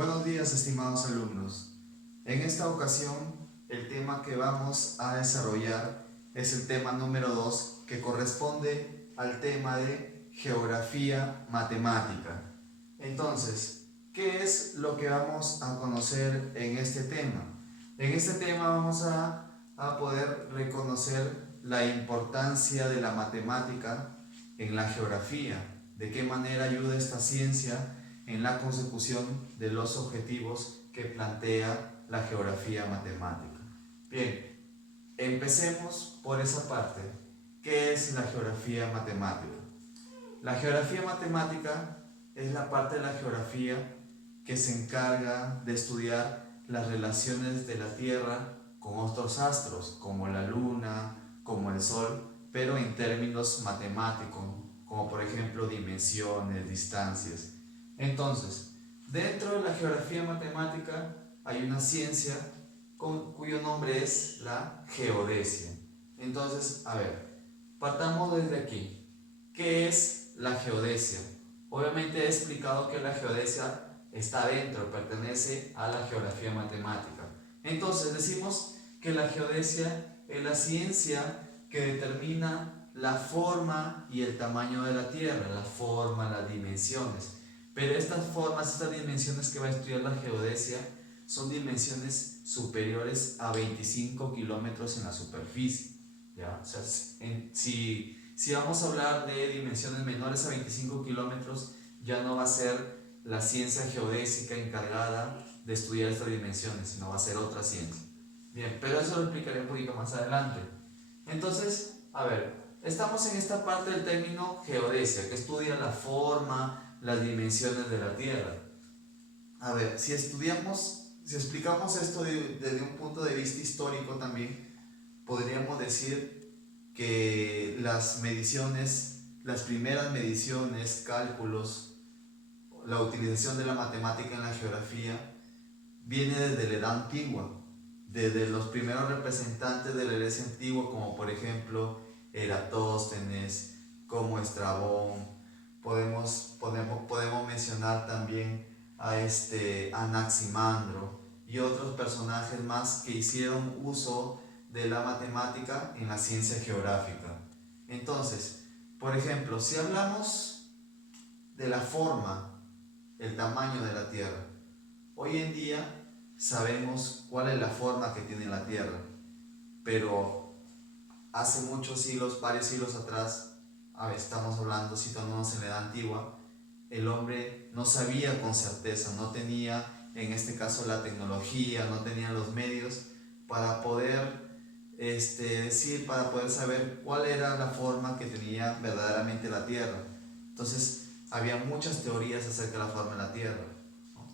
Buenos días, estimados alumnos. En esta ocasión, el tema que vamos a desarrollar es el tema número 2, que corresponde al tema de geografía matemática. Entonces, ¿qué es lo que vamos a conocer en este tema? En este tema vamos a poder reconocer la importancia de la matemática en la geografía, de qué manera ayuda esta ciencia en la consecución de los objetivos que plantea la geografía matemática. Bien, empecemos por esa parte. ¿Qué es la geografía matemática? La geografía matemática es la parte de la geografía que se encarga de estudiar las relaciones de la Tierra con otros astros, como la Luna, como el Sol, pero en términos matemáticos, como por ejemplo dimensiones, distancias. Entonces, dentro de la geografía matemática hay una ciencia cuyo nombre es la geodesia. Entonces, a ver, partamos desde aquí. ¿Qué es la geodesia? Obviamente he explicado que la geodesia está dentro, pertenece a la geografía matemática. Entonces decimos que la geodesia es la ciencia que determina la forma y el tamaño de la Tierra, la forma, las dimensiones. Pero estas formas, estas dimensiones que va a estudiar la geodesia son dimensiones superiores a 25 kilómetros en la superficie. ¿Ya? O sea, si vamos a hablar de dimensiones menores a 25 kilómetros, ya no va a ser la ciencia geodésica encargada de estudiar estas dimensiones, sino va a ser otra ciencia. Bien, pero eso lo explicaré un poquito más adelante. Entonces, a ver, estamos en esta parte del término geodesia, que estudia la forma, las dimensiones de la Tierra. A ver, si explicamos esto desde un punto de vista histórico también, podríamos decir que las mediciones, las primeras mediciones, cálculos, la utilización de la matemática en la geografía viene desde la edad antigua, desde los primeros representantes de la Grecia antigua, como por ejemplo Eratóstenes, como Estrabón. Podemos mencionar también a Anaximandro y otros personajes más que hicieron uso de la matemática en la ciencia geográfica. Entonces, por ejemplo, si hablamos de la forma, el tamaño de la Tierra, hoy en día sabemos cuál es la forma que tiene la Tierra, pero hace muchos siglos, varios siglos atrás, estamos hablando, situándonos en la edad antigua, el hombre no sabía con certeza, no tenía en este caso la tecnología, no tenía los medios para poder para poder saber cuál era la forma que tenía verdaderamente la Tierra. Entonces, había muchas teorías acerca de la forma de la Tierra.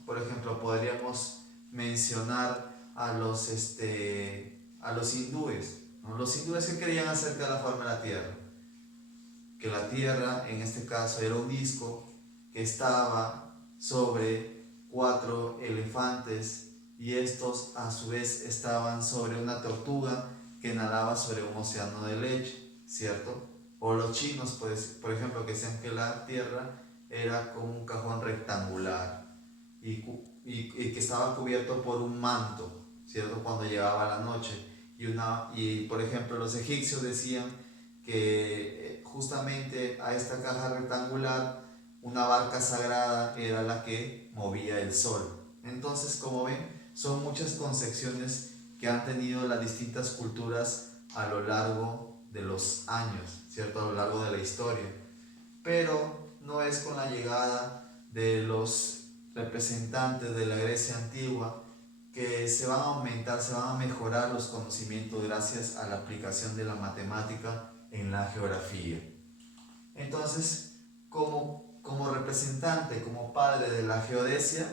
Por ejemplo, podríamos mencionar a los hindúes. ¿No? Los hindúes, ¿qué creían acerca de la forma de la Tierra? Que la Tierra, en este caso, era un disco que estaba sobre 4 elefantes y estos a su vez estaban sobre una tortuga que nadaba sobre un océano de leche, ¿cierto? O los chinos, pues, por ejemplo, que decían que la Tierra era como un cajón rectangular y que estaba cubierto por un manto, ¿cierto? Cuando llegaba la noche. Y por ejemplo, los egipcios decían que justamente a esta caja rectangular una barca sagrada era la que movía el sol. Entonces, como ven, son muchas concepciones que han tenido las distintas culturas a lo largo de los años, ¿cierto? A lo largo de la historia. Pero no es con la llegada de los representantes de la Grecia antigua que se van a aumentar, se van a mejorar los conocimientos gracias a la aplicación de la matemática en la geografía. Entonces, como representante, como padre de la geodesia,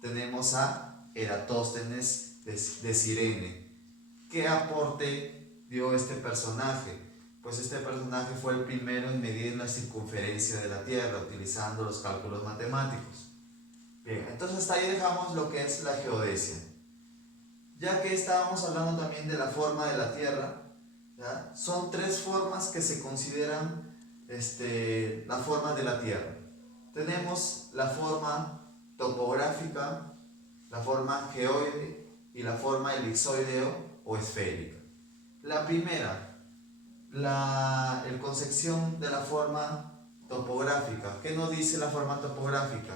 tenemos a Eratóstenes de Cirene. ¿Qué aporte dio este personaje? Pues este personaje fue el primero en medir la circunferencia de la Tierra utilizando los cálculos matemáticos. Bien, entonces hasta ahí dejamos lo que es la geodesia. Ya que estábamos hablando también de la forma de la Tierra, ¿ya? Son tres formas que se consideran las formas de la Tierra. Tenemos la forma topográfica, la forma geoide y la forma elipsoide o esférica. La primera, la concepción de la forma topográfica. ¿Qué nos dice la forma topográfica?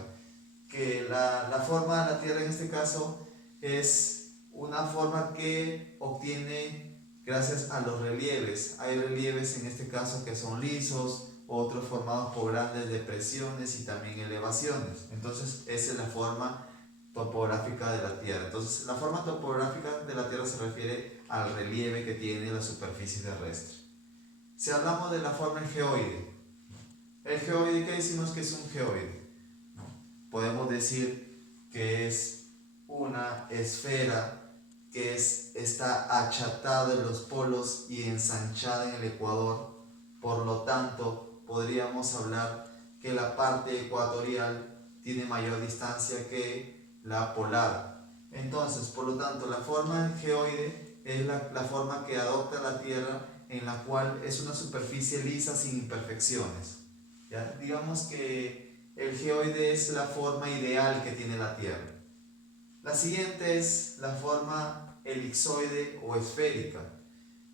Que la forma de la Tierra en este caso es una forma que obtiene gracias a los relieves. Hay relieves en este caso que son lisos, otros formados por grandes depresiones y también elevaciones. Entonces esa es la forma topográfica de la Tierra. Entonces la forma topográfica de la Tierra se refiere al relieve que tiene la superficie terrestre. Si hablamos de la forma geoide, el geoide, ¿qué decimos que es un geoide? Podemos decir que es una esfera que está achatada en los polos y ensanchada en el ecuador. Por lo tanto, podríamos hablar que la parte ecuatorial tiene mayor distancia que la polar. Entonces, por lo tanto, la forma geoide es la forma que adopta la Tierra, en la cual es una superficie lisa sin imperfecciones. ¿Ya? Digamos que el geoide es la forma ideal que tiene la Tierra. La siguiente es la forma elipsoide o esférica.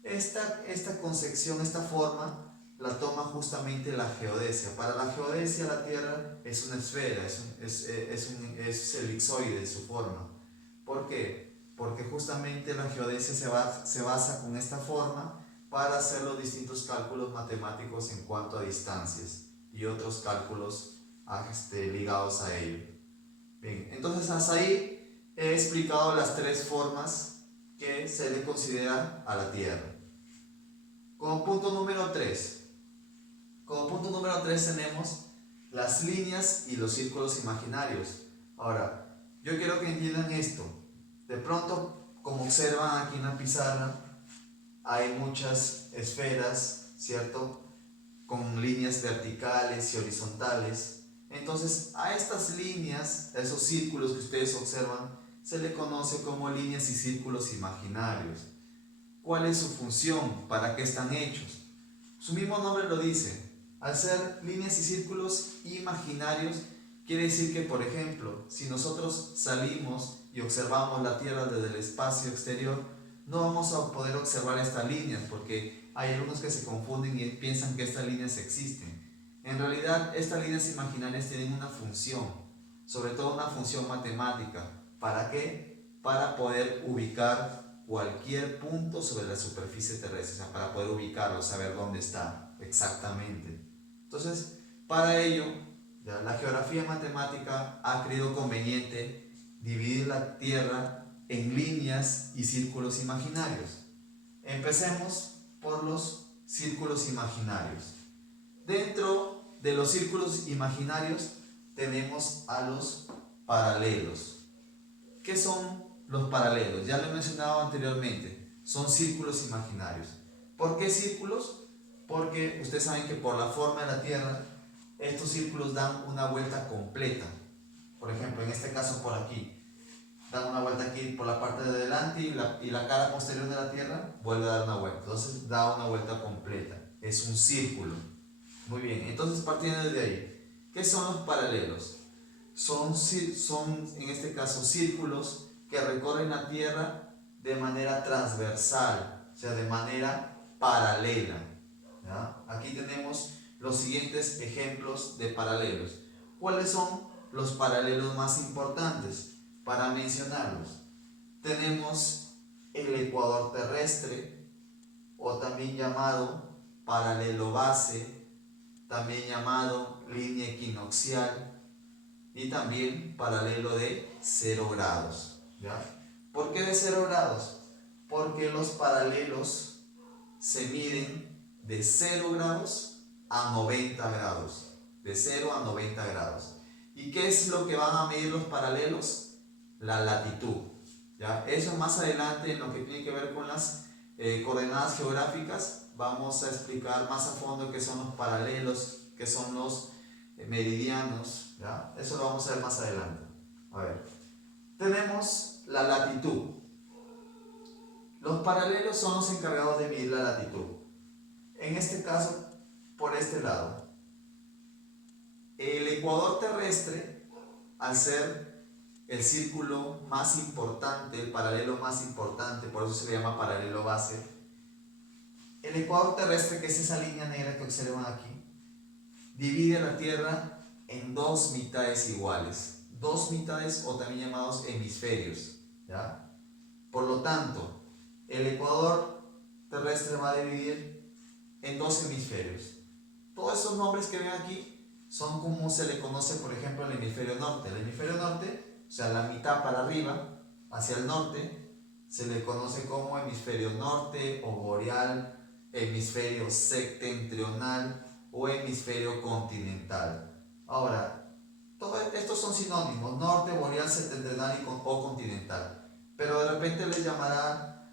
Esta concepción, esta forma, la toma justamente la geodesia. Para la geodesia la Tierra es una esfera, es elipsoide en su forma. ¿Por qué? Porque justamente la geodesia se basa con esta forma para hacer los distintos cálculos matemáticos en cuanto a distancias y otros cálculos ligados a ello. Bien, entonces hasta ahí he explicado las tres formas que se le considera a la Tierra. Como punto número 3 tenemos las líneas y los círculos imaginarios. Ahora, yo quiero que entiendan esto. De pronto, como observan aquí en la pizarra, hay muchas esferas, ¿cierto? Con líneas verticales y horizontales. Entonces, a estas líneas, a esos círculos que ustedes observan, se le conoce como líneas y círculos imaginarios. ¿Cuál es su función? ¿Para qué están hechos? Su mismo nombre lo dice. Al ser líneas y círculos imaginarios, quiere decir que, por ejemplo, si nosotros salimos y observamos la Tierra desde el espacio exterior, no vamos a poder observar estas líneas porque hay algunos que se confunden y piensan que estas líneas existen. En realidad, estas líneas imaginarias tienen una función, sobre todo una función matemática. ¿Para qué? Para poder ubicar cualquier punto sobre la superficie terrestre, o sea, para poder ubicarlo, saber dónde está exactamente. Entonces, para ello, la geografía matemática ha creído conveniente dividir la Tierra en líneas y círculos imaginarios. Empecemos por los círculos imaginarios. Dentro de los círculos imaginarios tenemos a los paralelos. ¿Qué son los paralelos? Ya lo he mencionado anteriormente, son círculos imaginarios. ¿Por qué círculos? Porque ustedes saben que por la forma de la Tierra, estos círculos dan una vuelta completa. Por ejemplo, en este caso por aquí, dan una vuelta aquí por la parte de delante y la cara posterior de la Tierra vuelve a dar una vuelta. Entonces da una vuelta completa. Es un círculo. Muy bien, entonces partiendo de ahí, ¿qué son los paralelos? Son en este caso círculos que recorren la Tierra de manera transversal, o sea, de manera paralela. ¿Ya? Aquí tenemos los siguientes ejemplos de paralelos. ¿Cuáles son los paralelos más importantes? Para mencionarlos, tenemos el ecuador terrestre, o también llamado paralelo base, también llamado línea equinoccial, y también paralelo de 0 grados. ¿Ya? ¿Por qué de 0 grados? Porque los paralelos se miden de 0 grados a 90 grados. De 0 a 90 grados. ¿Y qué es lo que van a medir los paralelos? La latitud. ¿Ya? Eso más adelante, en lo que tiene que ver con las coordenadas geográficas, vamos a explicar más a fondo qué son los paralelos, qué son los meridianos. ¿Ya? Eso lo vamos a ver más adelante. A ver, tenemos la latitud. Los paralelos son los encargados de medir la latitud. En este caso, por este lado, el ecuador terrestre al ser el círculo más importante, el paralelo más importante, por eso se le llama paralelo base, el ecuador terrestre, que es esa línea negra que observan aquí, divide la Tierra en dos mitades iguales, dos mitades o también llamados hemisferios, ¿ya? Por lo tanto, el ecuador terrestre va a dividir en dos hemisferios. Todos estos nombres que ven aquí son como se le conoce, por ejemplo, el hemisferio norte. El hemisferio norte, o sea, la mitad para arriba, hacia el norte, se le conoce como hemisferio norte o boreal, hemisferio septentrional o hemisferio continental. Ahora, todos estos son sinónimos, norte, boreal, septentrional o continental. Pero de repente les llamará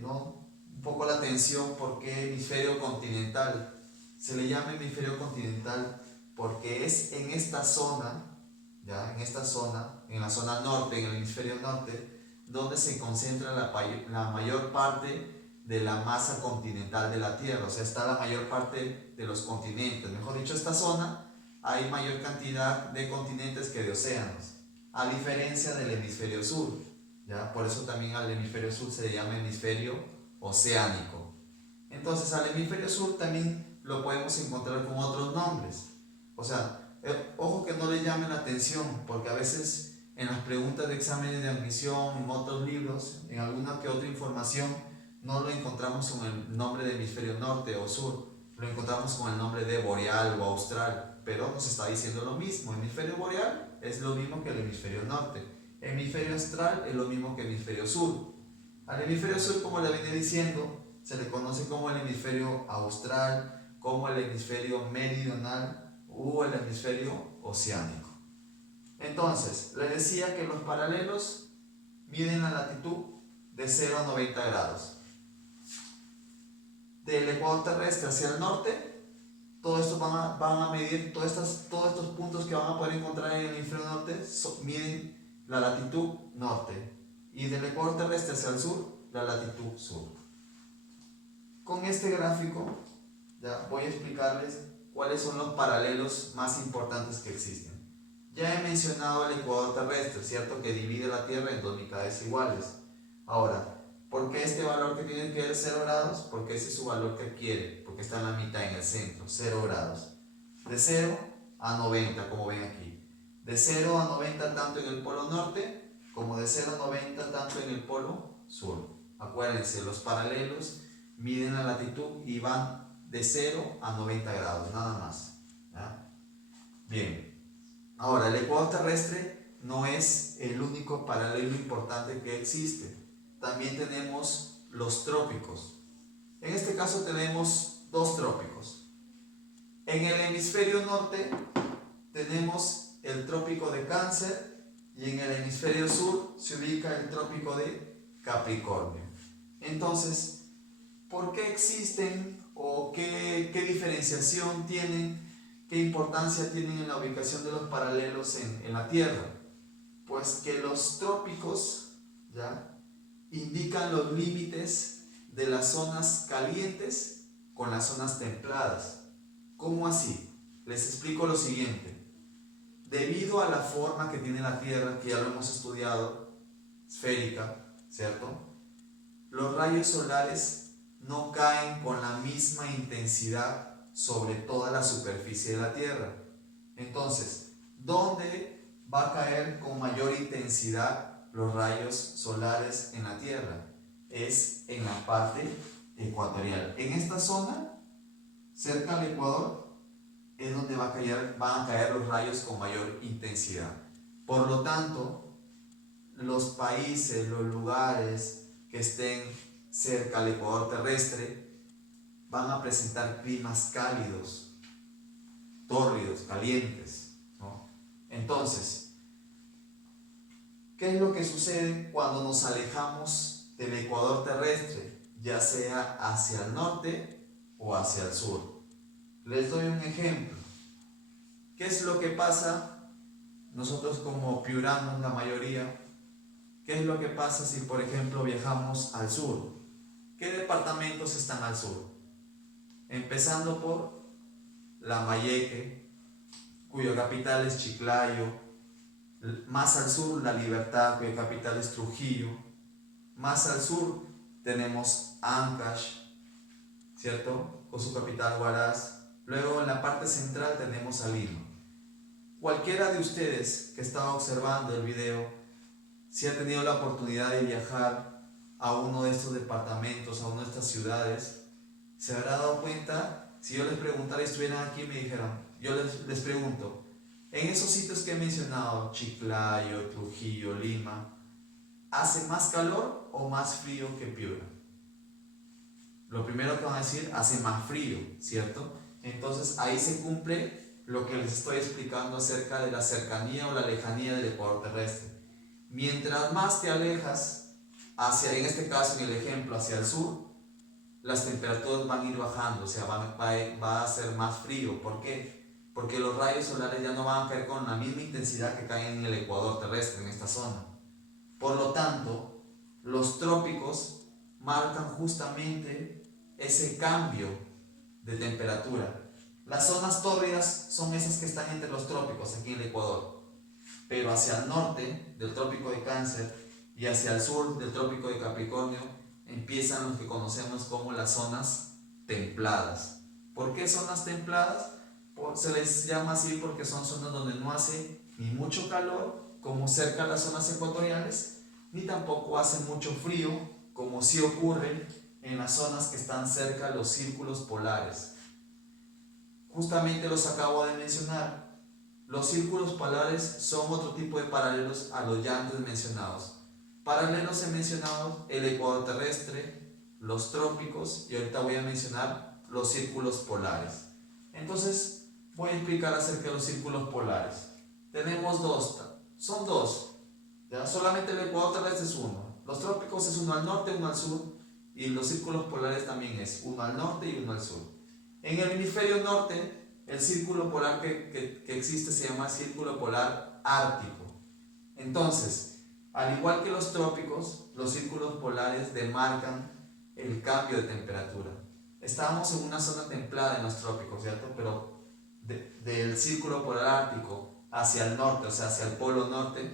¿no? un poco la atención por qué hemisferio continental. Se le llama hemisferio continental porque es en esta zona, ¿ya? En esta zona, en la zona norte, en el hemisferio norte, donde se concentra la mayor parte de la masa continental de la Tierra. O sea, está la mayor parte de los continentes. Mejor dicho, esta zona hay mayor cantidad de continentes que de océanos, a diferencia del hemisferio sur, ¿ya? Por eso también al hemisferio sur se le llama hemisferio oceánico. Entonces, al hemisferio sur también lo podemos encontrar con otros nombres. O sea, ojo que no le llamen la atención, porque a veces en las preguntas de exámenes de admisión, en otros libros, en alguna que otra información, no lo encontramos con el nombre de hemisferio norte o sur, lo encontramos con el nombre de boreal o austral, pero nos está diciendo lo mismo. Hemisferio boreal es lo mismo que el hemisferio norte, hemisferio austral es lo mismo que el hemisferio sur. Al hemisferio sur, como le venía diciendo, se le conoce como el hemisferio austral, como el hemisferio meridional o el hemisferio oceánico. Entonces, les decía que los paralelos miden la latitud de 0 a 90 grados. Del ecuador terrestre hacia el norte, todo esto van a medir, todos estos puntos que van a poder encontrar en el hemisferio norte miden la latitud norte. Y del ecuador terrestre hacia el sur, la latitud sur. Con este gráfico ya voy a explicarles cuáles son los paralelos más importantes que existen. Ya he mencionado el ecuador terrestre, ¿cierto? Que divide la Tierra en dos mitades iguales. Ahora, ¿por qué este valor que tiene que ver 0 grados? Porque ese es su valor que adquiere, porque está en la mitad, en el centro, 0 grados. De 0 a 90, como ven aquí. De 0 a 90 tanto en el polo norte, como de 0 a 90 tanto en el polo sur. Acuérdense, los paralelos miden la latitud y van de 0 a 90 grados, nada más. ¿Ya? Bien. Ahora, el ecuador terrestre no es el único paralelo importante que existe. También tenemos los trópicos. En este caso tenemos dos trópicos. En el hemisferio norte tenemos el trópico de Cáncer y en el hemisferio sur se ubica el trópico de Capricornio. Entonces, ¿por qué existen o qué diferenciación tienen, qué importancia tienen en la ubicación de los paralelos en la Tierra? Pues que los trópicos, ¿ya?, indican los límites de las zonas calientes con las zonas templadas. ¿Cómo así? Les explico lo siguiente. Debido a la forma que tiene la Tierra, que ya lo hemos estudiado, esférica, ¿cierto? Los rayos solares no caen con la misma intensidad sobre toda la superficie de la Tierra. Entonces, ¿dónde va a caer con mayor intensidad los rayos solares en la Tierra? Es en la parte ecuatorial. En esta zona, cerca al Ecuador, es donde van a caer los rayos con mayor intensidad. Por lo tanto, los países, los lugares que estén cerca al ecuador terrestre van a presentar climas cálidos, tórridos, calientes, ¿no? Entonces, ¿qué es lo que sucede cuando nos alejamos del ecuador terrestre, ya sea hacia el norte o hacia el sur? Les doy un ejemplo. ¿Qué es lo que pasa? Nosotros como piuranos, la mayoría, ¿qué es lo que pasa si, por ejemplo, viajamos al sur? ¿Qué departamentos están al sur? Empezando por Lambayeque, cuyo capital es Chiclayo, Más al sur, La Libertad, cuya capital es Trujillo. Más al sur tenemos Ancash, ¿cierto? Con su capital Huaraz. Luego en la parte central tenemos a Lima. Cualquiera de ustedes que estaba observando el video, si ha tenido la oportunidad de viajar a uno de estos departamentos, a una de estas ciudades, se habrá dado cuenta, si yo les preguntara y estuvieran aquí y me dijeran, yo les pregunto, en esos sitios que he mencionado, Chiclayo, Trujillo, Lima, ¿hace más calor o más frío que Piura? Lo primero que van a decir, hace más frío, ¿cierto? Entonces ahí se cumple lo que les estoy explicando acerca de la cercanía o la lejanía del ecuador terrestre. Mientras más te alejas hacia, en este caso en el ejemplo, hacia el sur, las temperaturas van a ir bajando, o sea, va a ser más frío. ¿Por qué? Porque los rayos solares ya no van a caer con la misma intensidad que caen en el ecuador terrestre, en esta zona. Por lo tanto, los trópicos marcan justamente ese cambio de temperatura. Las zonas tórridas son esas que están entre los trópicos, aquí en el Ecuador. Pero hacia el norte del trópico de Cáncer y hacia el sur del trópico de Capricornio empiezan los que conocemos como las zonas templadas. ¿Por qué zonas templadas? Se les llama así porque son zonas donde no hace ni mucho calor, como cerca de las zonas ecuatoriales, ni tampoco hace mucho frío, como sí ocurre en las zonas que están cerca de los círculos polares. Justamente los acabo de mencionar. Los círculos polares son otro tipo de paralelos a los ya antes mencionados. Paralelos he mencionado el ecuador terrestre, los trópicos y ahorita voy a mencionar los círculos polares. Entonces voy a explicar acerca de los círculos polares. Tenemos dos, son dos, ¿ya? Solamente el ecuador terrestre es uno. Los trópicos es uno al norte, uno al sur, y los círculos polares también es uno al norte y uno al sur. En el hemisferio norte, el círculo polar que existe se llama círculo polar ártico. Entonces, al igual que los trópicos, los círculos polares demarcan el cambio de temperatura. Estábamos en una zona templada en los trópicos, ¿cierto? Pero del círculo polar ártico hacia el norte, o sea, hacia el polo norte,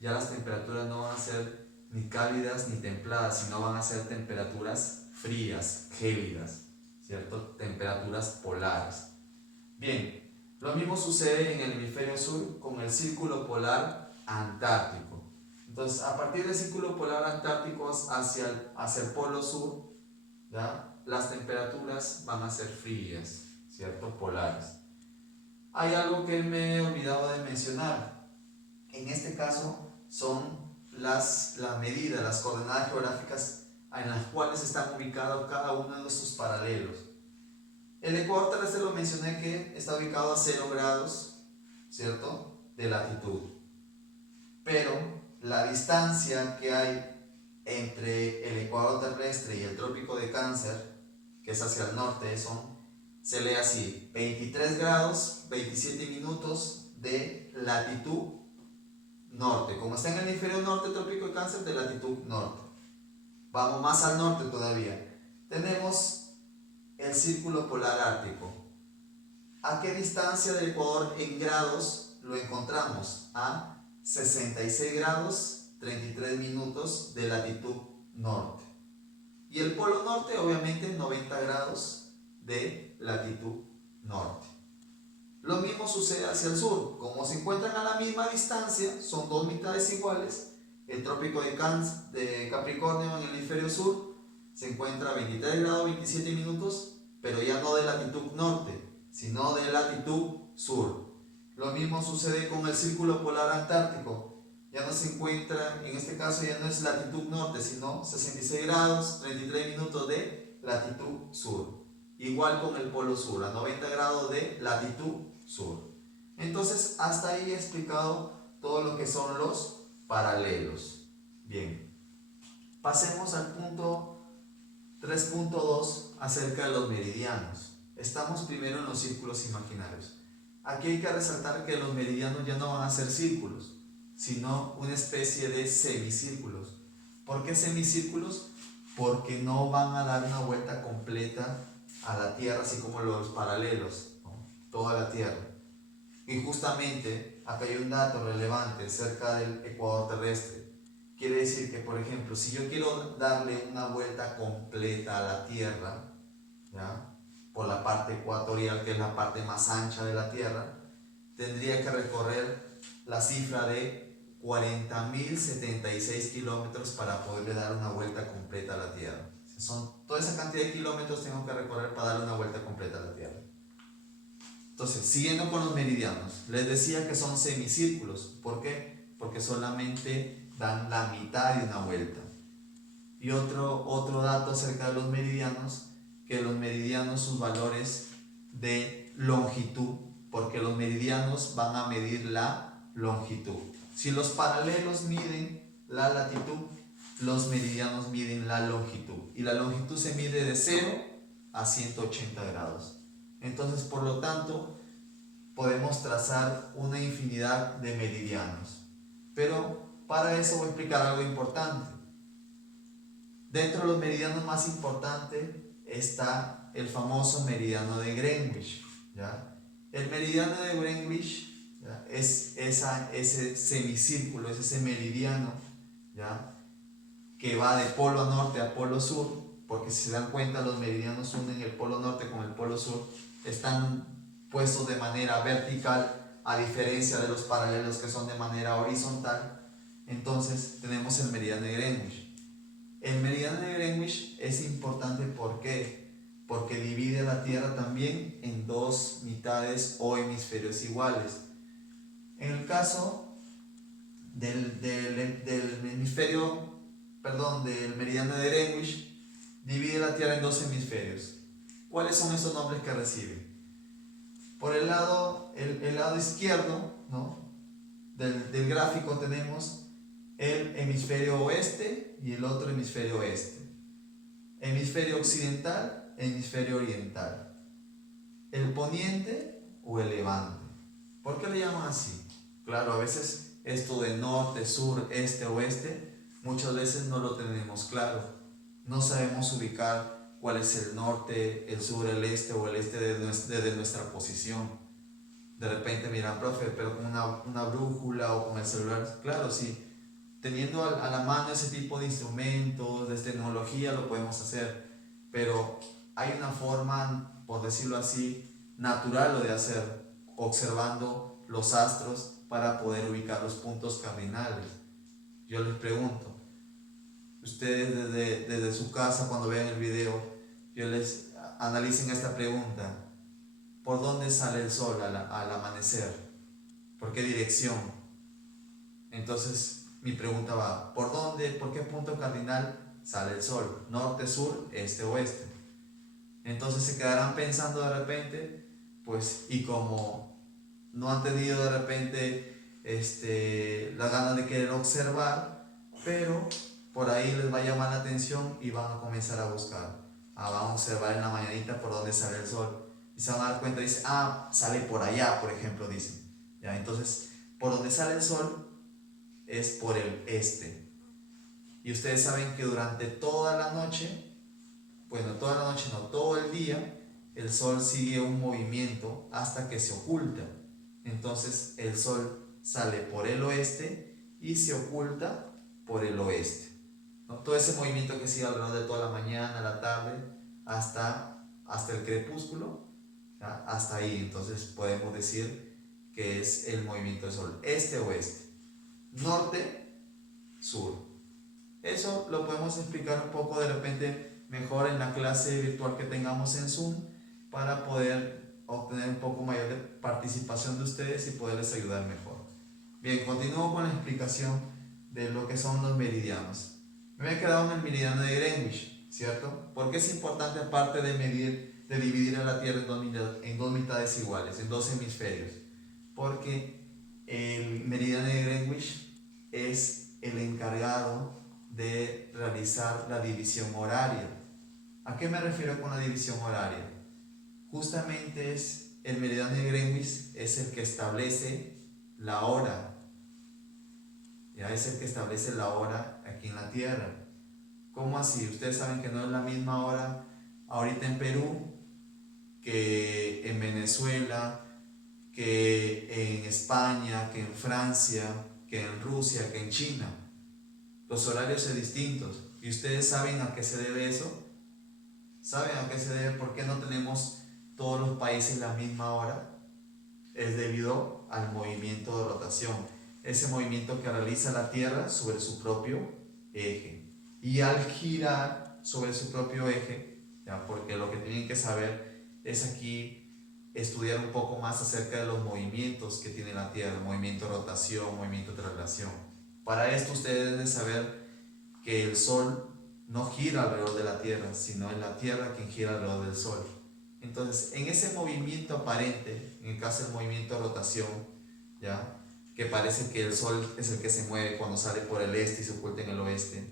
ya las temperaturas no van a ser ni cálidas ni templadas, sino van a ser temperaturas frías, gélidas, ¿cierto? Temperaturas polares. Bien, lo mismo sucede en el hemisferio sur con el círculo polar antártico. Entonces, a partir del círculo polar antártico hacia el polo sur, ¿ya? Las temperaturas van a ser frías, ¿cierto? Polares. Hay algo que me he olvidado de mencionar. En este caso son las medidas, las coordenadas geográficas en las cuales están ubicados cada uno de estos paralelos. El ecuador terrestre lo mencioné que está ubicado a 0 grados, ¿cierto?, de latitud. Pero la distancia que hay entre el ecuador terrestre y el trópico de Cáncer, que es hacia el norte, se lee así: 23 grados 27 minutos de latitud norte. Como está en el hemisferio norte, el trópico de Cáncer, de latitud norte. Vamos más al norte todavía. Tenemos el círculo polar ártico. ¿A qué distancia del ecuador en grados lo encontramos? A 66 grados 33 minutos de latitud norte. Y el polo norte, obviamente, 90 grados de latitud norte. Lo mismo sucede hacia el sur. Como se encuentran a la misma distancia, son dos mitades iguales. El trópico de Capricornio en el hemisferio sur se encuentra a 23 grados 27 minutos, pero ya no de latitud norte, sino de latitud sur. Lo mismo sucede con el círculo polar antártico. Ya no se encuentra, en este caso ya no es latitud norte, sino 66 grados 33 minutos de latitud sur. Igual con el polo sur, a 90 grados de latitud sur. Entonces, hasta ahí he explicado todo lo que son los paralelos. Bien, pasemos al punto 3.2 acerca de los meridianos. Estamos primero en los círculos imaginarios. Aquí hay que resaltar que los meridianos ya no van a ser círculos, sino una especie de semicírculos. ¿Por qué semicírculos? Porque no van a dar una vuelta completa a la Tierra, así como los paralelos, ¿no? Toda la Tierra. Y justamente acá hay un dato relevante cerca del ecuador terrestre. Quiere decir que, por ejemplo, si yo quiero darle una vuelta completa a la Tierra, ¿ya?, por la parte ecuatorial, que es la parte más ancha de la Tierra, tendría que recorrer la cifra de 40.076 kilómetros para poderle dar una vuelta completa a la Tierra. Son toda esa cantidad de kilómetros tengo que recorrer para darle una vuelta completa a la Tierra. Entonces, siguiendo con los meridianos, les decía que son semicírculos. ¿Por qué? Porque solamente dan la mitad de una vuelta. Y otro dato acerca de los meridianos, que los meridianos, sus valores de longitud, porque los meridianos van a medir la longitud. Si los paralelos miden la latitud, los meridianos miden la longitud. Y la longitud se mide de 0 a 180 grados. Entonces, por lo tanto, podemos trazar una infinidad de meridianos. Pero para eso voy a explicar algo importante. Dentro de los meridianos más importantes está el famoso meridiano de Greenwich, ¿ya? El meridiano de Greenwich, ¿ya?, es ese semicírculo, es ese meridiano, ¿ya?, que va de polo norte a polo sur, porque si se dan cuenta los meridianos unen el polo norte con el polo sur, están puestos de manera vertical, a diferencia de los paralelos que son de manera horizontal. Entonces tenemos el meridiano de Greenwich. El meridiano de Greenwich es importante, ¿por qué? Porque divide la Tierra también en dos mitades o hemisferios iguales. En el caso del meridiano de Greenwich, divide la Tierra en dos hemisferios. ¿Cuáles son esos nombres que recibe? Por el lado izquierdo, ¿no?, del gráfico tenemos el hemisferio oeste y el otro hemisferio oeste. Hemisferio occidental, hemisferio oriental. El poniente o el levante. ¿Por qué le llaman así? Claro, a veces esto de norte, sur, este, oeste, muchas veces no lo tenemos claro. No sabemos ubicar cuál es el norte, el sur, el este o el este desde nuestra posición. De repente miran, profe, pero con una brújula o con el celular. Claro, sí. Teniendo a la mano ese tipo de instrumentos, de tecnología, lo podemos hacer. Pero hay una forma, por decirlo así, natural de hacer, observando los astros para poder ubicar los puntos cardinales. Yo les pregunto, ustedes desde su casa, cuando vean el video, yo les analicen esta pregunta: ¿por dónde sale el sol al amanecer? ¿Por qué dirección? Entonces mi pregunta va: ¿por dónde, por qué punto cardinal sale el sol? ¿Norte, sur, este, oeste? Entonces se quedarán pensando de repente, pues, y como no han tenido de repente la gana de querer observar, pero por ahí les va a llamar la atención y van a comenzar a buscar. Van a observar en la mañanita por dónde sale el sol. Y se van a dar cuenta, dice, sale por allá, por ejemplo, dicen. ¿Ya? Entonces, por donde sale el sol es por el este. Y ustedes saben que durante toda la noche, bueno, toda la noche no, todo el día, el sol sigue un movimiento hasta que se oculta. Entonces el sol sale por el oeste y se oculta por el oeste, ¿no? Todo ese movimiento que sigue alrededor de toda la mañana, la tarde, hasta el crepúsculo, ¿ya?, hasta ahí. Entonces podemos decir que es el movimiento del sol, este-oeste, norte-sur. Eso lo podemos explicar un poco de repente mejor en la clase virtual que tengamos en Zoom, para poder obtener un poco mayor de participación de ustedes y poderles ayudar mejor. Bien, continúo con la explicación de lo que son los meridianos. Me había quedado en el meridiano de Greenwich, ¿cierto? Porque es importante, aparte de dividir a la Tierra en dos mitades iguales, en dos hemisferios, porque el meridiano de Greenwich es el encargado de realizar la división horaria. ¿A qué me refiero con la división horaria? Justamente es el meridiano de Greenwich, es el que establece la hora. Ya es el que establece la hora aquí en la Tierra. ¿Cómo así? Ustedes saben que no es la misma hora ahorita en Perú que en Venezuela, que en España, que en Francia, que en Rusia, que en China. Los horarios son distintos. ¿Y ustedes saben a qué se debe eso? ¿Saben a qué se debe? ¿Por qué no tenemos todos los países la misma hora? Es debido al movimiento de rotación. Ese movimiento que realiza la Tierra sobre su propio eje. Y al girar sobre su propio eje, ¿ya? Porque lo que tienen que saber es aquí estudiar un poco más acerca de los movimientos que tiene la Tierra, movimiento de rotación, movimiento de traslación. Para esto ustedes deben saber que el Sol no gira alrededor de la Tierra, sino es la Tierra quien gira alrededor del Sol. Entonces, en ese movimiento aparente, en el caso del movimiento de rotación, ¿ya? Que parece que el Sol es el que se mueve cuando sale por el este y se oculta en el oeste,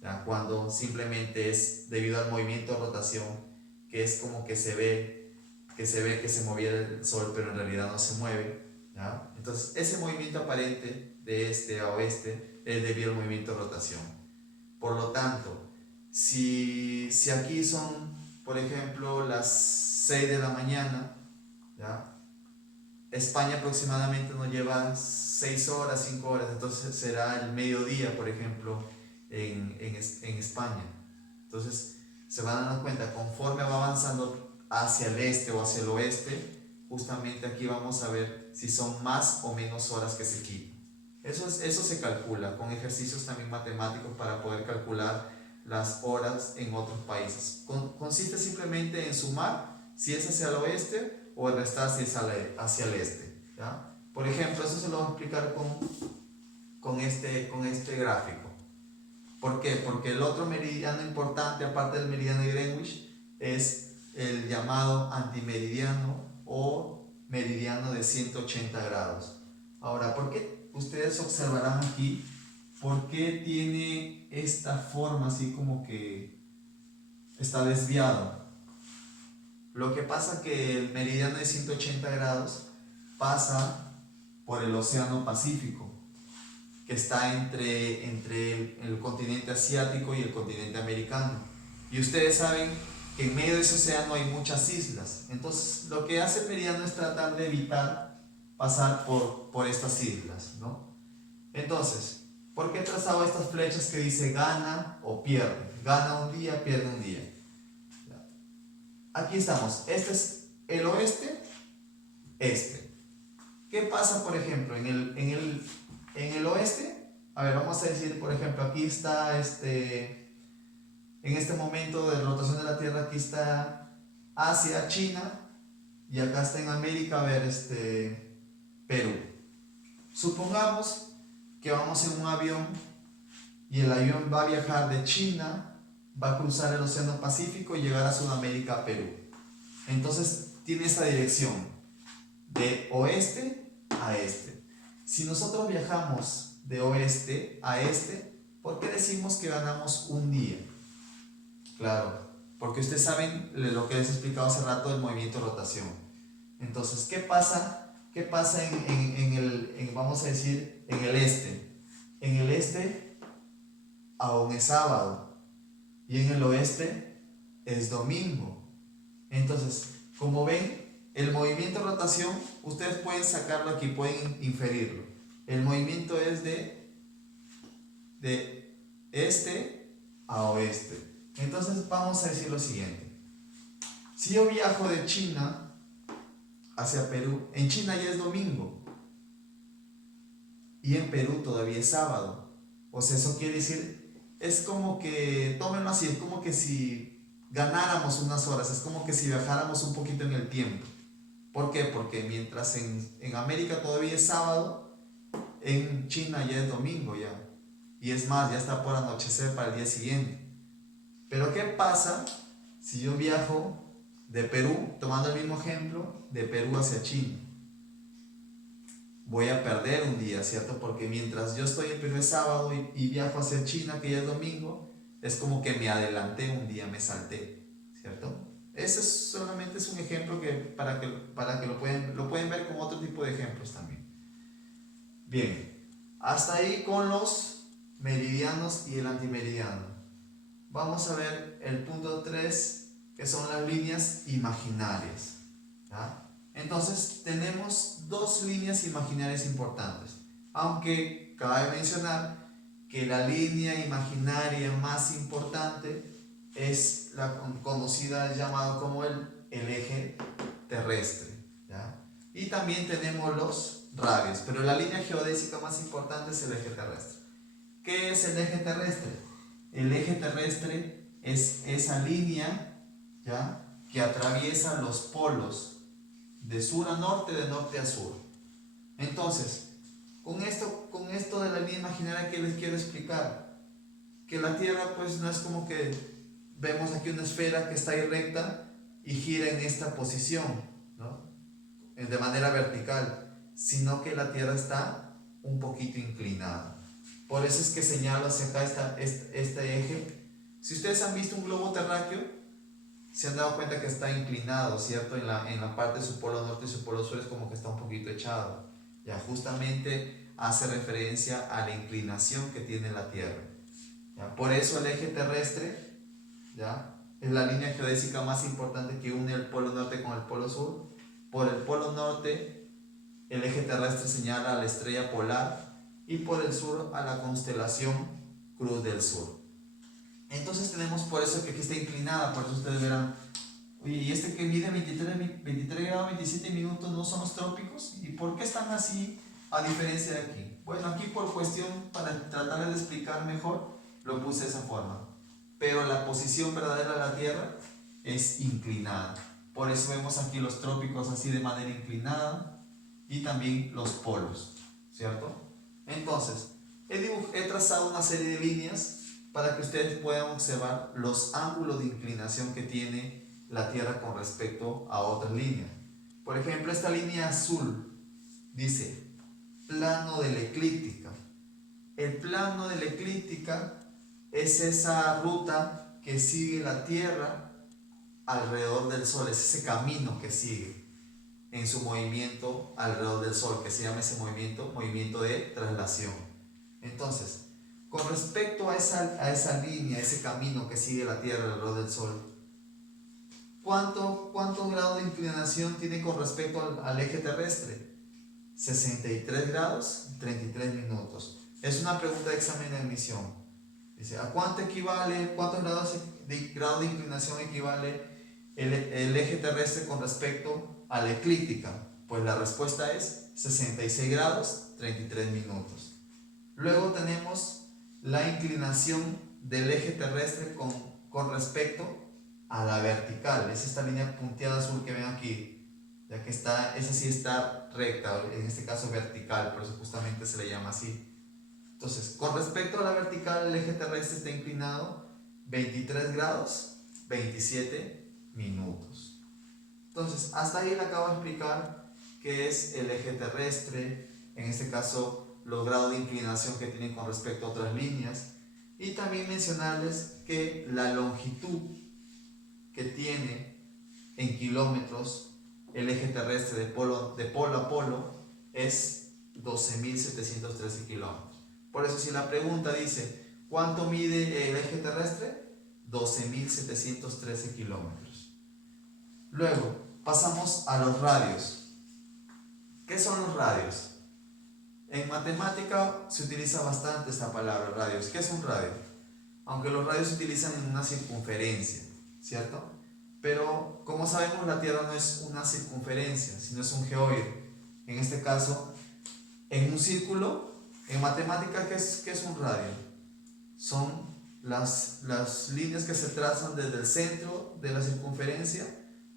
¿ya? Cuando simplemente es debido al movimiento de rotación, que es como que se ve que se movía el Sol, pero en realidad no se mueve, ¿ya? Entonces, ese movimiento aparente de este a oeste es debido al movimiento de rotación. Por lo tanto, si aquí son, por ejemplo, las 6 de la mañana, ¿ya? España aproximadamente nos lleva 6 horas, 5 horas, entonces será el mediodía, por ejemplo, en España. Entonces, se van dando cuenta, conforme va avanzando hacia el este o hacia el oeste, justamente aquí vamos a ver si son más o menos horas que se quitan. Eso se calcula con ejercicios también matemáticos para poder calcular las horas en otros países. Consiste simplemente en sumar si es hacia el oeste o en restar si es hacia el este, ¿ya? Por ejemplo, eso se lo voy a explicar con este gráfico. ¿Por qué? Porque el otro meridiano importante, aparte del meridiano de Greenwich, es el llamado antimeridiano o meridiano de 180 grados. Ahora, ¿por qué? Ustedes observarán aquí, ¿por qué tiene esta forma así como que está desviado? Lo que pasa es que el meridiano de 180 grados pasa por el Océano Pacífico, que está entre el continente asiático y el continente americano. Y ustedes saben que en medio de ese océano hay muchas islas. Entonces, lo que hace el meridiano es tratar de evitar pasar por estas islas, ¿no? Entonces, ¿por qué he trazado estas flechas que dice gana o pierde? Gana un día, pierde un día. Aquí estamos. Este es el oeste, este. ¿Qué pasa, por ejemplo, en el oeste? A ver, vamos a decir, por ejemplo, aquí está en este momento de rotación de la Tierra, aquí está Asia, China, y acá está en América, a ver, Perú. Supongamos que vamos en un avión y el avión va a viajar de China, va a cruzar el Océano Pacífico y llegar a Sudamérica, Perú. Entonces tiene esta dirección de oeste a este. Si nosotros viajamos de oeste a este, ¿por qué decimos que ganamos un día? Claro, porque ustedes saben lo que les he explicado hace rato del movimiento de rotación. Entonces, ¿qué pasa? ¿Qué pasa vamos a decir, en el este? En el este aún es sábado y en el oeste es domingo. Entonces, como ven, el movimiento de rotación, ustedes pueden sacarlo aquí, pueden inferirlo. El movimiento es de este a oeste. Entonces vamos a decir lo siguiente. Si yo viajo de China hacia Perú, en China ya es domingo y en Perú todavía es sábado. O sea, eso quiere decir, es como que, tómenlo así, es como que si ganáramos unas horas, es como que si viajáramos un poquito en el tiempo. ¿Por qué? Porque mientras en América todavía es sábado, en China ya es domingo ya. Y es más, ya está por anochecer para el día siguiente. Pero ¿qué pasa si yo viajo de Perú, tomando el mismo ejemplo, de Perú hacia China? Voy a perder un día, ¿cierto? Porque mientras yo estoy en Perú es sábado y viajo hacia China, que ya es domingo, es como que me adelanté un día, me salté, ¿cierto? Ese solamente es un ejemplo para que lo pueden ver con otro tipo de ejemplos también. Bien, hasta ahí con los meridianos y el antimeridiano. Vamos a ver el punto 3, que son las líneas imaginarias, ¿ya? Entonces tenemos dos líneas imaginarias importantes, aunque cabe mencionar que la línea imaginaria más importante es la conocida, llamada como el eje terrestre, ¿ya? Y también tenemos los radios, pero la línea geodésica más importante es el eje terrestre. ¿Qué es el eje terrestre? El eje terrestre es esa línea, ¿ya?, que atraviesa los polos de sur a norte, de norte a sur. Entonces, con esto de la línea imaginaria, ¿qué les quiero explicar? Que la Tierra pues no es como que vemos aquí una esfera que está ahí recta y gira en esta posición, ¿no?, de manera vertical, sino que la Tierra está un poquito inclinada. Por eso es que señalo hacia acá este eje. Si ustedes han visto un globo terráqueo, se han dado cuenta que está inclinado, ¿cierto? En la parte de su polo norte y su polo sur es como que está un poquito echado. Ya justamente hace referencia a la inclinación que tiene la Tierra. ¿Ya? Por eso el eje terrestre, ¿ya?, es la línea geodésica más importante que une el polo norte con el polo sur. Por el polo norte, el eje terrestre señala a la estrella polar y por el sur a la constelación Cruz del Sur. Entonces tenemos por eso que aquí está inclinada, por eso ustedes verán, oye, ¿y este que mide 23 grados 27 minutos no son los trópicos? ¿Y por qué están así a diferencia de aquí? Bueno, aquí por cuestión, para tratar de explicar mejor, lo puse de esa forma. Pero la posición verdadera de la Tierra es inclinada. Por eso vemos aquí los trópicos así de manera inclinada y también los polos, ¿cierto? Entonces, he trazado una serie de líneas para que ustedes puedan observar los ángulos de inclinación que tiene la Tierra con respecto a otras líneas. Por ejemplo, esta línea azul dice plano de la eclíptica. El plano de la eclíptica es esa ruta que sigue la Tierra alrededor del Sol, es ese camino que sigue en su movimiento alrededor del Sol, que se llama ese movimiento de traslación. Entonces, con respecto a esa línea, ese camino que sigue la Tierra alrededor del Sol, ¿cuántos grados de inclinación tiene con respecto al eje terrestre? 63 grados 33 minutos. Es una pregunta de examen de admisión. Dice, ¿a cuántos grados de inclinación equivale el eje terrestre con respecto a la eclíptica? Pues la respuesta es 66 grados 33 minutos. Luego tenemos la inclinación del eje terrestre con respecto a la vertical. Es esta línea punteada azul que ven aquí, ya que esa sí está recta, en este caso vertical, por eso justamente se le llama así. Entonces, con respecto a la vertical, el eje terrestre está inclinado 23 grados 27 minutos. Entonces, hasta ahí le acabo de explicar qué es el eje terrestre, en este caso los grados de inclinación que tienen con respecto a otras líneas, y también mencionarles que la longitud que tiene en kilómetros el eje terrestre de polo a polo es 12.713 kilómetros. Por eso si la pregunta dice, ¿cuánto mide el eje terrestre? 12.713 kilómetros. Luego, pasamos a los radios. ¿Qué son los radios? En matemática se utiliza bastante esta palabra, radios. ¿Qué es un radio? Aunque los radios se utilizan en una circunferencia, ¿cierto? Pero como sabemos, la Tierra no es una circunferencia, sino es un geoide. En este caso, en un círculo, en matemática, ¿qué es un radio? Son las líneas que se trazan desde el centro de la circunferencia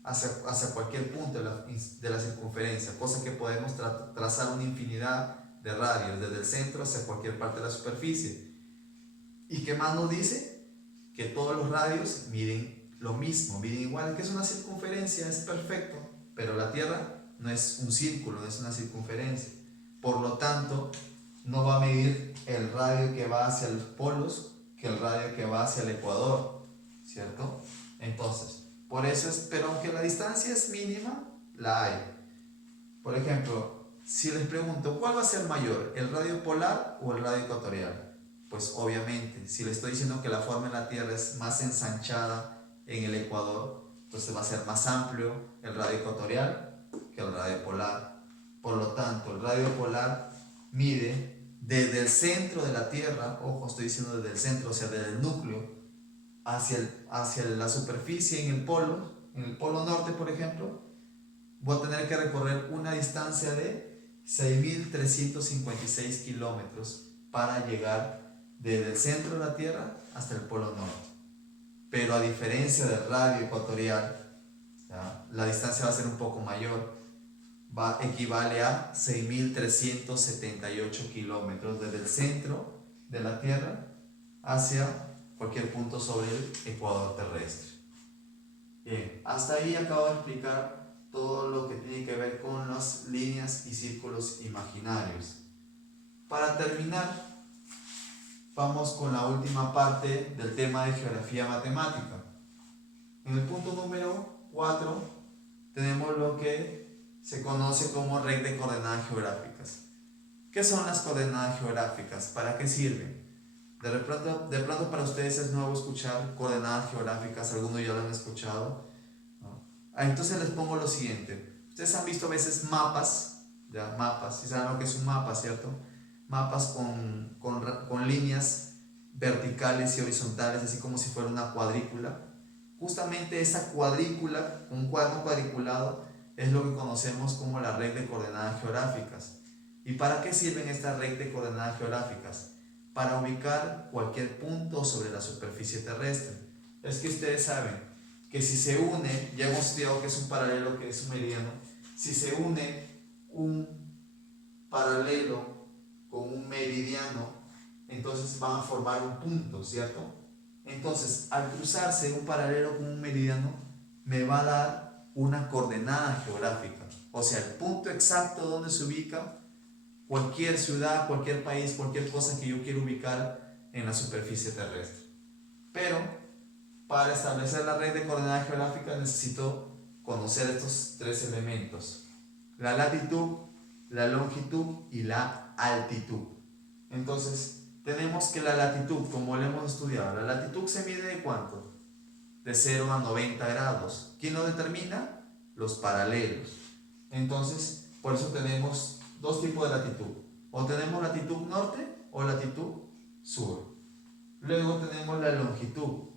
hacia cualquier punto de la circunferencia, cosa que podemos trazar una infinidad de radios desde el centro hacia cualquier parte de la superficie. ¿Y qué más nos dice? Que todos los radios miden lo mismo, miden igual, que es una circunferencia, es perfecto, pero la Tierra no es un círculo, no es una circunferencia. Por lo tanto, no va a medir el radio que va hacia los polos que el radio que va hacia el ecuador, ¿cierto? Entonces, por eso pero aunque la distancia es mínima, la hay. Por ejemplo, si les pregunto, ¿cuál va a ser mayor, el radio polar o el radio ecuatorial? Pues obviamente, si les estoy diciendo que la forma en la Tierra es más ensanchada en el ecuador, entonces va a ser más amplio el radio ecuatorial, que el radio polar. Por lo tanto, el radio polar mide desde el centro de la Tierra, ojo, estoy diciendo desde el centro, o sea, desde el núcleo, hacia la superficie en el polo norte, por ejemplo, voy a tener que recorrer una distancia de 6.356 kilómetros para llegar desde el centro de la Tierra hasta el polo norte. Pero a diferencia del radio ecuatorial, ¿ya?, la distancia va a ser un poco mayor, equivale a 6.378 kilómetros desde el centro de la Tierra hacia cualquier punto sobre el ecuador terrestre. Bien, hasta ahí acabo de explicar todo lo que tiene que ver con las líneas y círculos imaginarios. Para terminar, vamos con la última parte del tema de geografía matemática. En el punto número 4 tenemos lo que se conoce como red de coordenadas geográficas. ¿Qué son las coordenadas geográficas? ¿Para qué sirven? De pronto para ustedes es nuevo escuchar coordenadas geográficas, algunos ya lo han escuchado, ¿no? Entonces les pongo lo siguiente. Ustedes han visto a veces mapas, ¿ya? Mapas, ¿sí saben lo que es un mapa, cierto? Mapas con líneas verticales y horizontales, así como si fuera una cuadrícula. Justamente esa cuadrícula, un cuadro cuadriculado, es lo que conocemos como la red de coordenadas geográficas. ¿Y para qué sirven estas red de coordenadas geográficas? Para ubicar cualquier punto sobre la superficie terrestre. Es que ustedes saben que si se une, ya hemos estudiado que es un paralelo, que es un meridiano, si se une un paralelo con un meridiano, entonces van a formar un punto, ¿cierto? Entonces, al cruzarse un paralelo con un meridiano, me va a dar una coordenada geográfica, o sea, el punto exacto donde se ubica cualquier ciudad, cualquier país, cualquier cosa que yo quiero ubicar en la superficie terrestre. Pero para establecer la red de coordenadas geográficas necesito conocer estos tres elementos: la latitud, la longitud y la altitud. Entonces tenemos que la latitud, como lo hemos estudiado, la latitud se mide ¿de cuánto? De 0 a 90 grados. ¿Quién lo determina? Los paralelos. Entonces, por eso tenemos dos tipos de latitud. O tenemos latitud norte o latitud sur. Luego tenemos la longitud.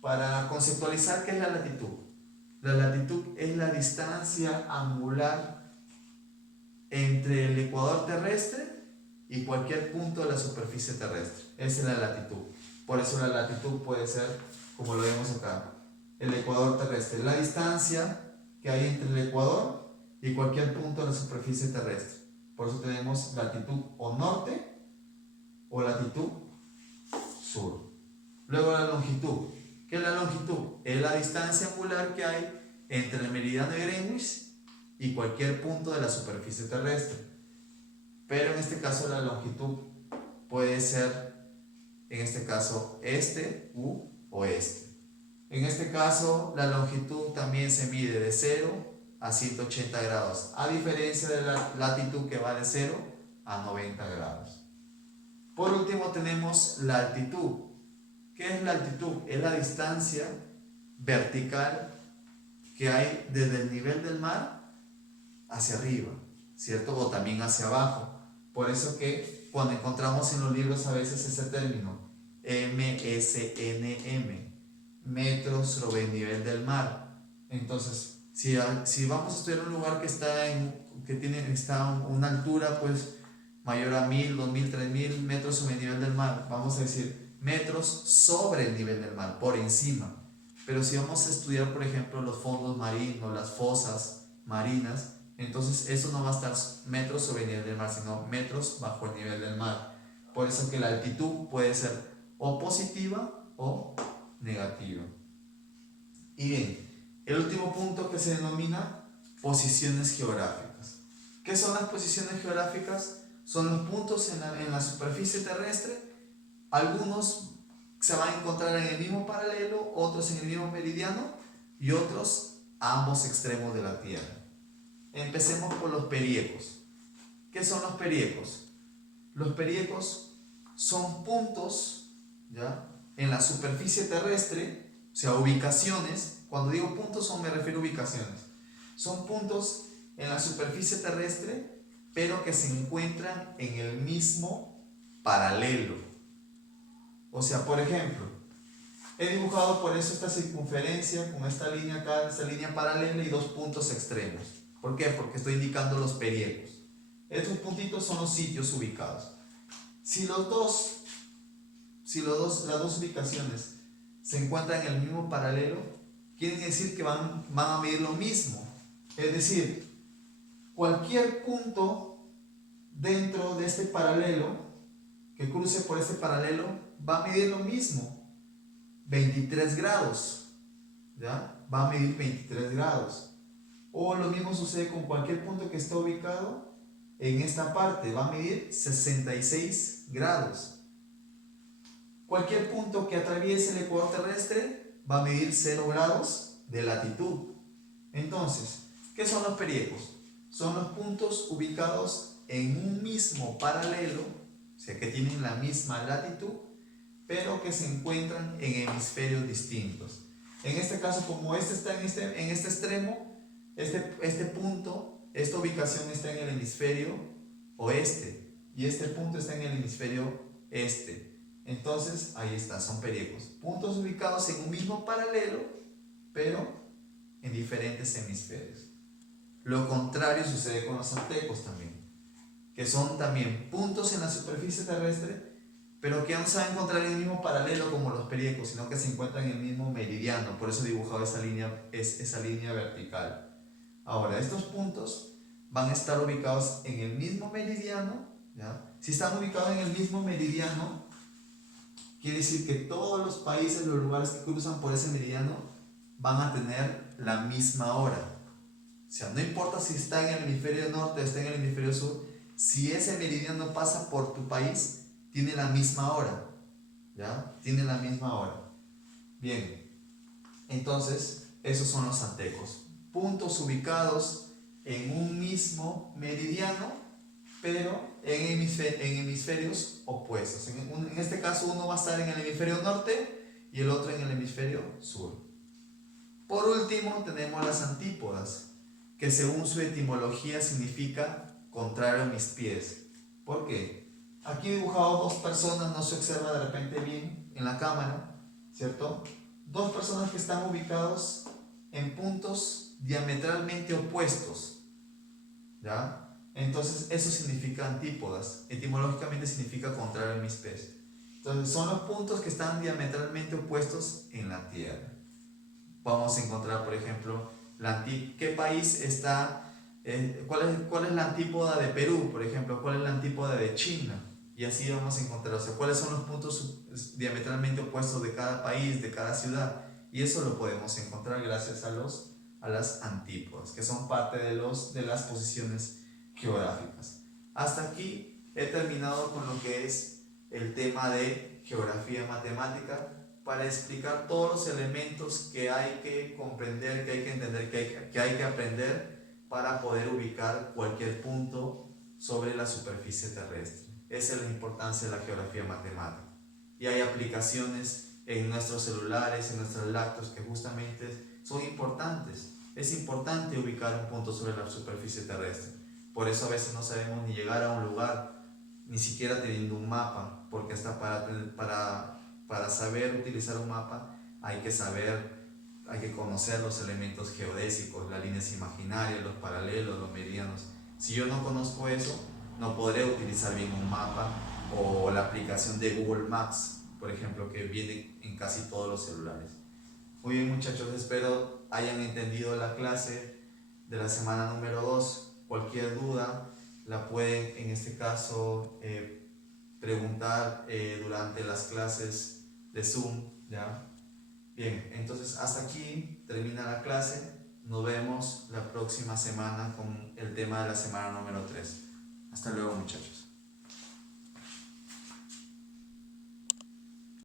Para conceptualizar, ¿qué es la latitud? La latitud es la distancia angular entre el ecuador terrestre y cualquier punto de la superficie terrestre. Esa es la latitud. Por eso la latitud puede ser, como lo vemos acá, el ecuador terrestre, la distancia que hay entre el ecuador y cualquier punto de la superficie terrestre. Por eso tenemos latitud o norte o latitud sur. Luego la longitud. ¿Qué es la longitud? Es la distancia angular que hay entre el meridiano de Greenwich y cualquier punto de la superficie terrestre. Pero en este caso la longitud puede ser, en este caso, este u oeste. En este caso la longitud también se mide de 0 a 180 grados, a diferencia de la latitud que va de 0 a 90 grados. Por último tenemos la altitud. ¿Qué es la altitud? Es la distancia vertical que hay desde el nivel del mar hacia arriba, ¿cierto? O también hacia abajo. Por eso que cuando encontramos en los libros a veces ese término, MSNM, metros sobre el nivel del mar. Entonces, si vamos a estudiar un lugar que está a una altura pues mayor a 1000, 2000, 3000 metros sobre el nivel del mar, vamos a decir metros sobre el nivel del mar, por encima. Pero si vamos a estudiar, por ejemplo, los fondos marinos, las fosas marinas, entonces eso no va a estar metros sobre el nivel del mar, sino metros bajo el nivel del mar. Por eso que la altitud puede ser o positiva o negativa. Y bien, el último punto que se denomina posiciones geográficas. ¿Qué son las posiciones geográficas? Son los puntos en la superficie terrestre. Algunos se van a encontrar en el mismo paralelo, otros en el mismo meridiano y otros a ambos extremos de la Tierra. Empecemos por los periecos. ¿Qué son los periecos? Los periecos son puntos, ¿ya?, en la superficie terrestre, o sea, ubicaciones. Cuando digo puntos me refiero a ubicaciones. Son puntos en la superficie terrestre, pero que se encuentran en el mismo paralelo. O sea, por ejemplo, he dibujado por eso esta circunferencia con esta línea acá, esta línea paralela y dos puntos extremos. ¿Por qué? Porque estoy indicando los perihellos. Estos puntitos son los sitios ubicados. Si las dos ubicaciones se encuentran en el mismo paralelo, quiere decir que van a medir lo mismo. Es decir, cualquier punto dentro de este paralelo, que cruce por este paralelo, va a medir lo mismo, 23 grados. ¿Ya? Va a medir 23 grados. O lo mismo sucede con cualquier punto que esté ubicado en esta parte, va a medir 66 grados. Cualquier punto que atraviese el ecuador terrestre va a medir 0 grados de latitud. Entonces, ¿qué son los perihellos? Son los puntos ubicados en un mismo paralelo, o sea que tienen la misma latitud, pero que se encuentran en hemisferios distintos. En este caso, como este está en este extremo, este punto, esta ubicación está en el hemisferio oeste y este punto está en el hemisferio este. Entonces, ahí está, son perihellos. Puntos ubicados en un mismo paralelo, pero en diferentes hemisferios. Lo contrario sucede con los antecos también, que son también puntos en la superficie terrestre, pero que no se van a encontrar en el mismo paralelo como los perihellos, sino que se encuentran en el mismo meridiano. Por eso he dibujado esa línea vertical. Ahora, estos puntos van a estar ubicados en el mismo meridiano, ¿ya? Si están ubicados en el mismo meridiano, quiere decir que todos los países, los lugares que cruzan por ese meridiano, van a tener la misma hora. O sea, no importa si está en el hemisferio norte o está en el hemisferio sur, si ese meridiano pasa por tu país, tiene la misma hora. ¿Ya? Tiene la misma hora. Bien, entonces, esos son los antecos. Puntos ubicados en un mismo meridiano, pero en hemisferios opuestos. En este caso, uno va a estar en el hemisferio norte y el otro en el hemisferio sur. Por último, tenemos las antípodas, que según su etimología significa contrario a mis pies. ¿Por qué? Aquí he dibujado dos personas, no se observa de repente bien en la cámara, ¿cierto? Dos personas que están ubicados en puntos diametralmente opuestos, ¿ya? Entonces eso significa antípodas, etimológicamente significa contrario a mis pies. Entonces son los puntos que están diametralmente opuestos en la Tierra. Vamos a encontrar, por ejemplo, ¿qué país está? ¿Cuál es la antípoda de Perú, por ejemplo? ¿Cuál es la antípoda de China? Y así vamos a encontrar, o sea, cuáles son los puntos diametralmente opuestos de cada país, de cada ciudad. Y eso lo podemos encontrar gracias a las antípodas, que son parte de las posiciones geográficas. Hasta aquí he terminado con lo que es el tema de geografía matemática, para explicar todos los elementos que hay que comprender, que hay que entender, que hay que aprender para poder ubicar cualquier punto sobre la superficie terrestre. Esa es la importancia de la geografía matemática. Y hay aplicaciones en nuestros celulares, en nuestros laptops, que justamente son importantes. Es importante ubicar un punto sobre la superficie terrestre. Por eso a veces no sabemos ni llegar a un lugar, ni siquiera teniendo un mapa, porque hasta para saber utilizar un mapa hay que conocer los elementos geodésicos, las líneas imaginarias, los paralelos, los meridianos. Si yo no conozco eso, no podré utilizar bien un mapa o la aplicación de Google Maps, por ejemplo, que viene en casi todos los celulares. Muy bien, muchachos, espero hayan entendido la clase de la semana número 2. Cualquier duda la pueden, en este caso, preguntar durante las clases de Zoom, ¿ya? Bien, entonces hasta aquí termina la clase. Nos vemos la próxima semana con el tema de la semana número 3. Hasta luego, muchachos.